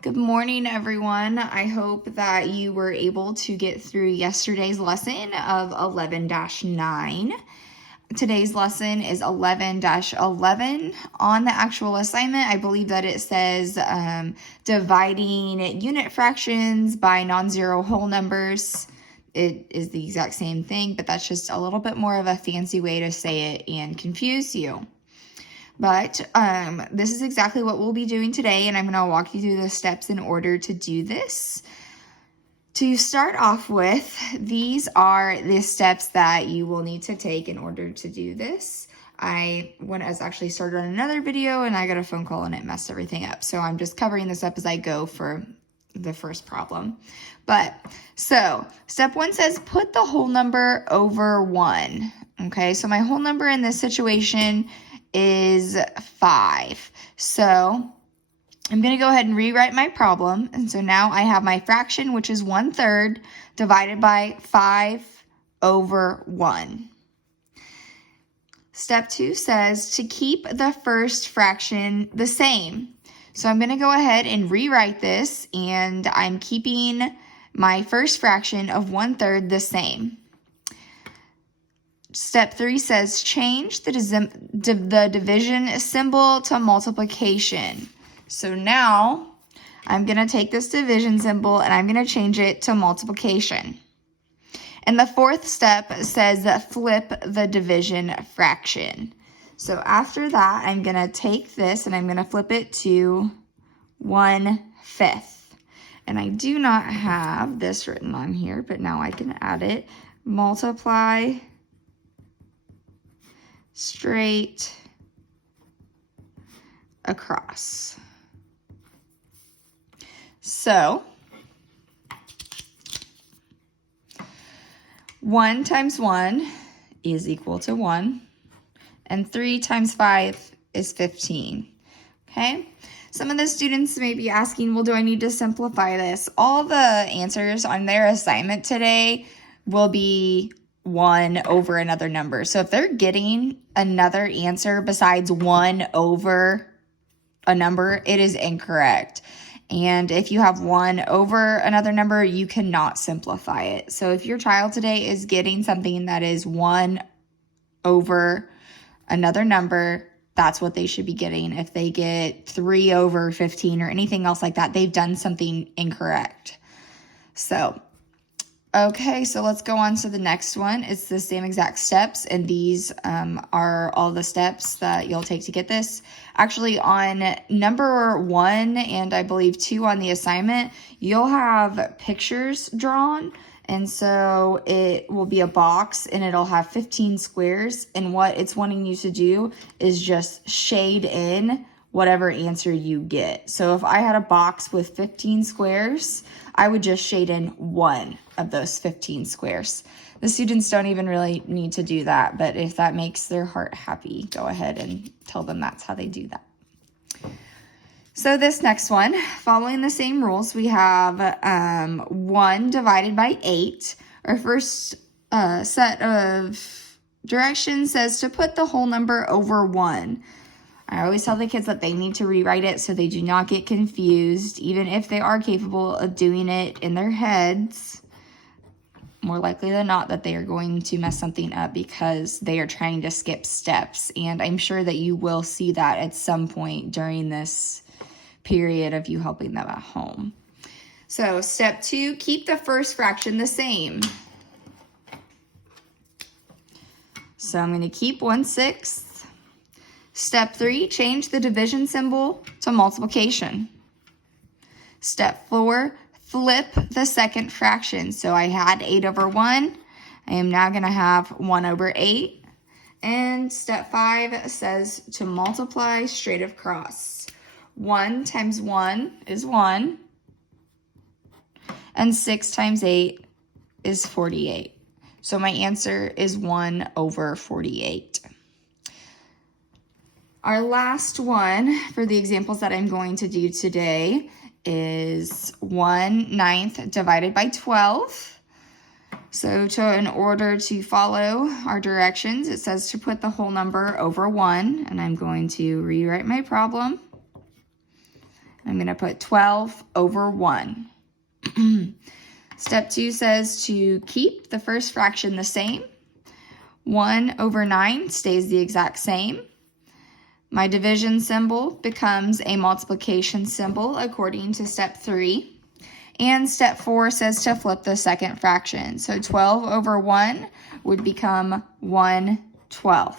Good morning, everyone. I hope that you were able to get through yesterday's lesson of 11-9. Today's lesson is 11-11. On the actual assignment, I believe that it says dividing unit fractions by non-zero whole numbers. It is the exact same thing, but that's just a little bit more of a fancy way to say it and confuse you. But this is exactly what we'll be doing today, and I'm going to walk you through the steps in order to do this. To start off with, these are the steps that you will need to take in order to do this. I was actually started on another video, and I got a phone call, and it messed everything up. So I'm just covering this up as I go for the first problem. So step 1 says put the whole number over 1. Okay, so my whole number in this situation is 5. So I'm going to go ahead and rewrite my problem. And so now I have my fraction, which is 1/3 divided by 5 over 1. Step 2 says to keep the first fraction the same. So I'm going to go ahead and rewrite this, and I'm keeping my first fraction of 1/3 the same. Step 3 says change the division symbol to multiplication. So now I'm going to take this division symbol and I'm going to change it to multiplication. And the fourth step says flip the division fraction. So after that, I'm going to take this and I'm going to flip it to 1/5. And I do not have this written on here, but now I can add it. Multiply straight across. So 1 times 1 is equal to 1, and 3 times 5 is 15. Okay? Some of the students may be asking, well, do I need to simplify this? All the answers on their assignment today will be 1 over another number. So if they're getting another answer besides 1 over a number, it is incorrect. And if you have 1 over another number, you cannot simplify it. So if your child today is getting something that is 1 over another number, that's what they should be getting. If they get 3 over 15 or anything else like that, they've done something incorrect. Okay, so let's go on to the next one. It's the same exact steps, and these are all the steps that you'll take to get this. Actually, on number 1 and I believe 2 on the assignment, you'll have pictures drawn, and so it will be a box, and it'll have 15 squares, and what it's wanting you to do is just shade in whatever answer you get. So if I had a box with 15 squares, I would just shade in 1 of those 15 squares. The students don't even really need to do that, but if that makes their heart happy, go ahead and tell them that's how they do that. So this next one, following the same rules, we have 1 divided by 8. Our first set of directions says to put the whole number over 1. I always tell the kids that they need to rewrite it so they do not get confused, even if they are capable of doing it in their heads. More likely than not that they are going to mess something up because they are trying to skip steps. And I'm sure that you will see that at some point during this period of you helping them at home. So step 2, keep the first fraction the same. So I'm going to keep 1/6. Step 3, change the division symbol to multiplication. Step 4, flip the second fraction. So I had 8 over 1. I am now going to have 1 over 8. And step 5 says to multiply straight across. 1 times 1 is 1. And 6 times 8 is 48. So my answer is 1 over 48. Our last one for the examples that I'm going to do today is 1/9 divided by 12. So in order to follow our directions, it says to put the whole number over 1, and I'm going to rewrite my problem. I'm going to put 12 over 1. Step 2 says to keep the first fraction the same. 1 over 9 stays the exact same. My division symbol becomes a multiplication symbol according to step 3. And step 4 says to flip the second fraction. So 12 over 1 would become 1/12.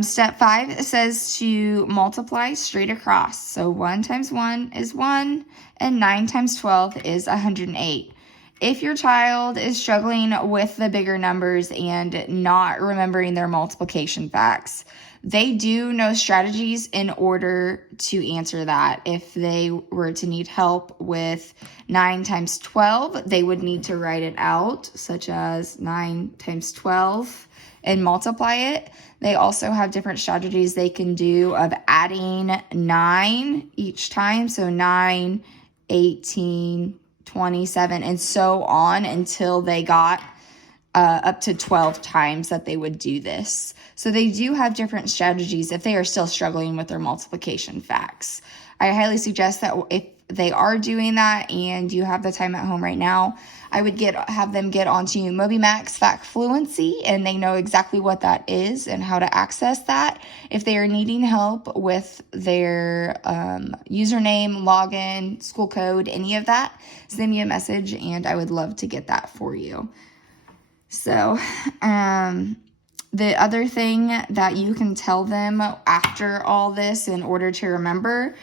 Step 5 says to multiply straight across. So 1 times 1 is 1, and 9 times 12 is 108. If your child is struggling with the bigger numbers and not remembering their multiplication facts, they do know strategies in order to answer that. If they were to need help with 9 times 12, they would need to write it out, such as 9 times 12, and multiply it. They also have different strategies they can do of adding 9 each time. So 9, 18, 27, and so on until they got up to 12 times that they would do this. So they do have different strategies if they are still struggling with their multiplication facts. I highly suggest that if they are doing that and you have the time at home right now, I would have them get onto MobyMax Fact Fluency, and they know exactly what that is and how to access that. If they are needing help with their username, login, school code, any of that, send me a message and I would love to get that for you. So, the other thing that you can tell them after all this in order to remember,